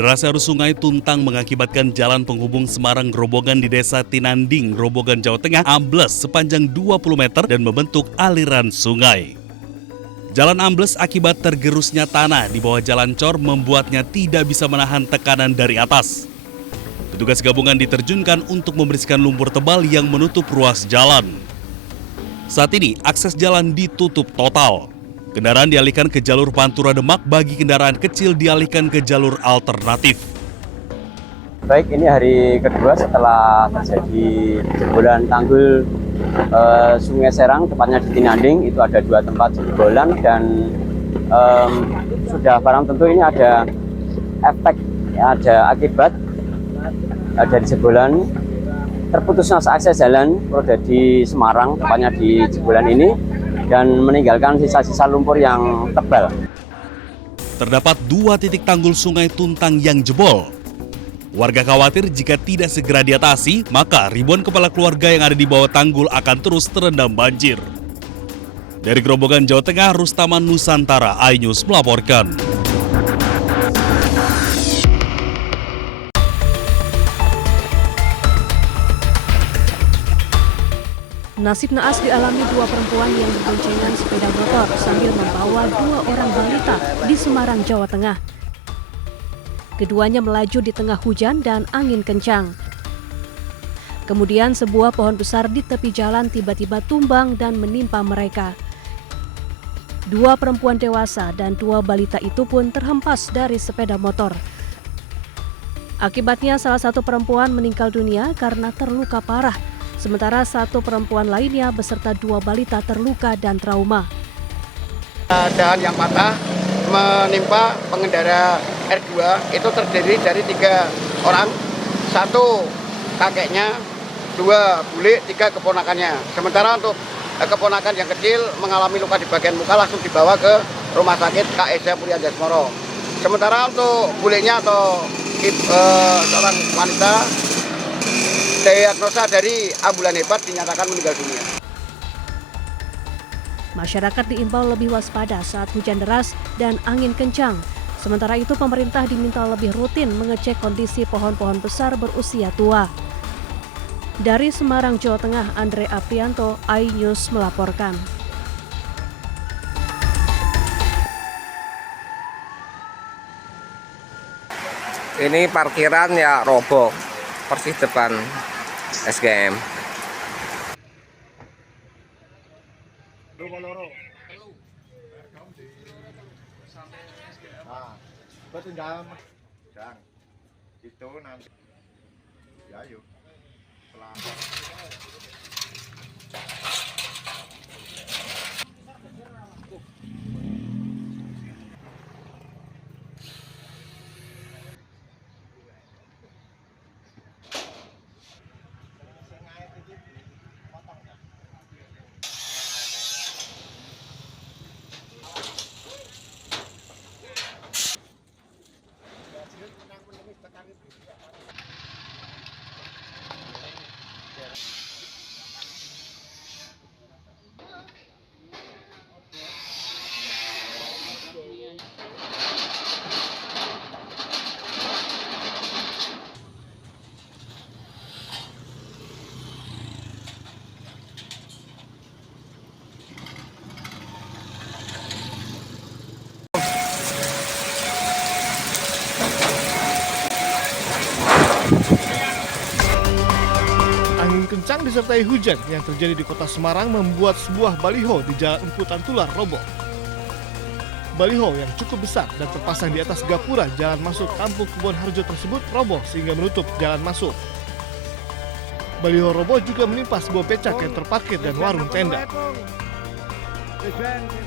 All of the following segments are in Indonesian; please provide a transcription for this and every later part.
Derasnya arus sungai Tuntang mengakibatkan jalan penghubung Semarang Grobogan di Desa Tinanding, Grobogan, Jawa Tengah ambles sepanjang 20 meter dan membentuk aliran sungai. Jalan ambles akibat tergerusnya tanah di bawah jalan cor membuatnya tidak bisa menahan tekanan dari atas. Petugas gabungan diterjunkan untuk membersihkan lumpur tebal yang menutup ruas jalan. Saat ini akses jalan ditutup total. Kendaraan dialihkan ke jalur Pantura Demak, bagi kendaraan kecil dialihkan ke jalur alternatif. Baik, ini hari kedua setelah terjadi jebolan tanggul Sungai Serang, tepatnya di Tinanding. Itu ada 2 tempat jebolan dan sudah barang tentu ini ada efek, ada akibat dari jebolan terputusnya akses jalan Prodadi Semarang, tepatnya di jebolan ini, dan meninggalkan sisa-sisa lumpur yang tebal. Terdapat 2 titik tanggul sungai Tuntang yang jebol. Warga khawatir jika tidak segera diatasi, maka ribuan kepala keluarga yang ada di bawah tanggul akan terus terendam banjir. Dari Grobogan, Jawa Tengah, Rustaman Nusantara, iNews melaporkan. Nasib naas dialami 2 perempuan yang berboncengan sepeda motor sambil membawa 2 orang balita di Semarang, Jawa Tengah. Keduanya melaju di tengah hujan dan angin kencang. Kemudian sebuah pohon besar di tepi jalan tiba-tiba tumbang dan menimpa mereka. 2 perempuan dewasa dan 2 balita itu pun terhempas dari sepeda motor. Akibatnya salah satu perempuan meninggal dunia karena terluka parah. Sementara 1 perempuan lainnya beserta 2 balita terluka dan trauma. Dahan yang patah menimpa pengendara R2 itu terdiri dari 3 orang, 1 kakeknya, 2 bule, 3 keponakannya. Sementara untuk keponakan yang kecil mengalami luka di bagian muka, langsung dibawa ke rumah sakit KSA Puri Anjasmoro. Sementara untuk bulenya atau seorang wanita, diagnosa dari ambulan hebat dinyatakan meninggal dunia. Masyarakat diimbau lebih waspada saat hujan deras dan angin kencang. Sementara itu pemerintah diminta lebih rutin mengecek kondisi pohon-pohon besar berusia tua. Dari Semarang, Jawa Tengah, Andre Aprianto, iNews melaporkan. Ini parkiran ya roboh, persis depan SGM. Itu nanti ya yuk. Angin kencang disertai hujan yang terjadi di kota Semarang membuat sebuah baliho di Jalan Empu Tantular roboh. Baliho yang cukup besar dan terpasang di atas gapura jalan masuk Kampung Kebon Harjo tersebut roboh sehingga menutup jalan masuk. Baliho roboh juga menimpa sebuah becak yang terparkir dan warung tenda.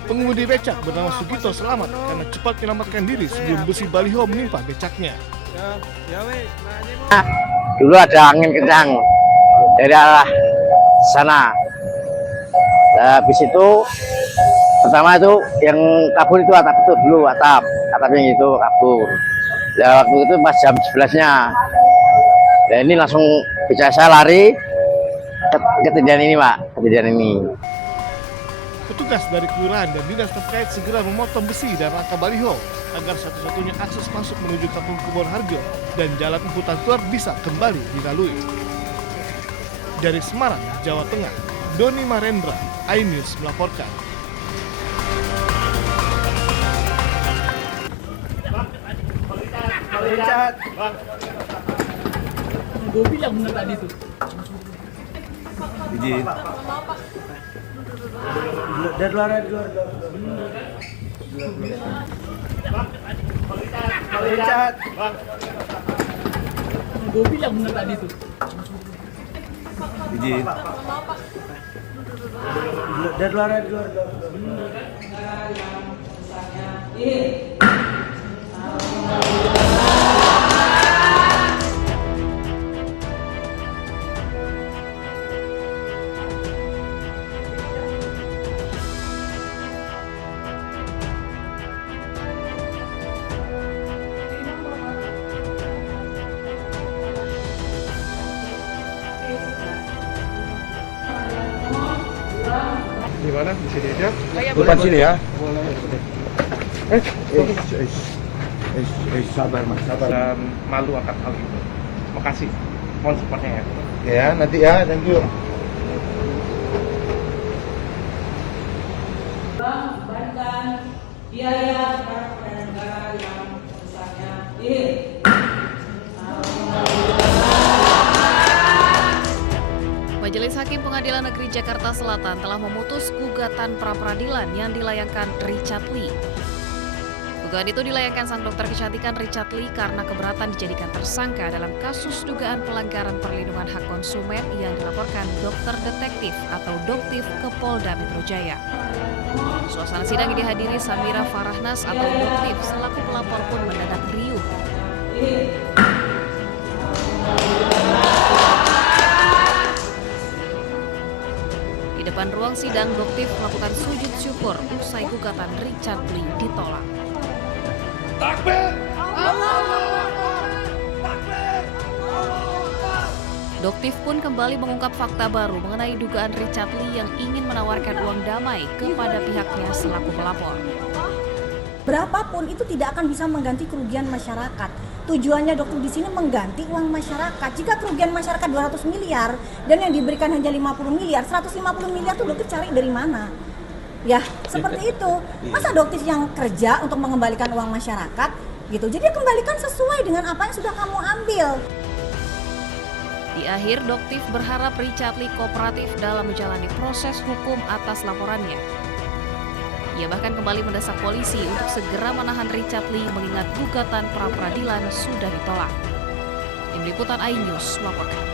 Pengemudi becak bernama Sugito selamat karena cepat menyelamatkan diri sebelum besi baliho menimpa becaknya. Dulu ada angin kencang dari arah sana. Habis itu pertama itu yang kabur itu atap itu dulu, atapnya itu kabur. Waktu itu pas jam 11-nya. Dan ini langsung bisa saya lari kejadian ini, Pak, kejadian ini. Petugas dari kelurahan dan dinas terkait segera memotong besi dan rangka baliho agar satu-satunya akses masuk menuju Kampung Kebon Harjo dan Jalan Imputan Tular bisa kembali dilalui. Dari Semarang, Jawa Tengah, Doni Marendra, iNews melaporkan. Gue bilang bener tadi tuh. Gue bilang bener tadi tuh. Di mana? Di sini aja? Bukan sini ya. Sabar mas, sabar. Dan malu akan hal itu. Makasih. Mohon supportnya ya. Ya nanti ya, thank you. Majelis Hakim Pengadilan Negeri Jakarta Selatan telah memutus gugatan pra-peradilan yang dilayangkan Richard Lee. Gugatan itu dilayangkan sang dokter kecantikan Richard Lee karena keberatan dijadikan tersangka dalam kasus dugaan pelanggaran perlindungan hak konsumen yang dilaporkan dokter detektif atau Doktif ke Polda Metro Jaya. Suasana sidang yang dihadiri Samira Farahnas atau Doktif selaku pelapor pun mendadak riuh. Di depan ruang sidang, Doktif melakukan sujud syukur usai gugatan Richard Lee ditolak. Doktif pun kembali mengungkap fakta baru mengenai dugaan Richard Lee yang ingin menawarkan uang damai kepada pihaknya selaku pelapor. Berapapun itu tidak akan bisa mengganti kerugian masyarakat. Tujuannya dokter di sini mengganti uang masyarakat. Jika kerugian masyarakat 200 miliar dan yang diberikan hanya 50 miliar, 150 miliar itu dokter cari dari mana? Ya, seperti itu. Masa dokter yang kerja untuk mengembalikan uang masyarakat gitu. Jadi kembalikan sesuai dengan apa yang sudah kamu ambil. Di akhir, Doktif berharap Richard Lee kooperatif dalam menjalani proses hukum atas laporannya. Ia bahkan kembali mendesak polisi untuk segera menahan Richard Lee mengingat gugatan pra-peradilan sudah ditolak. Tim Liputan iNews melaporkan.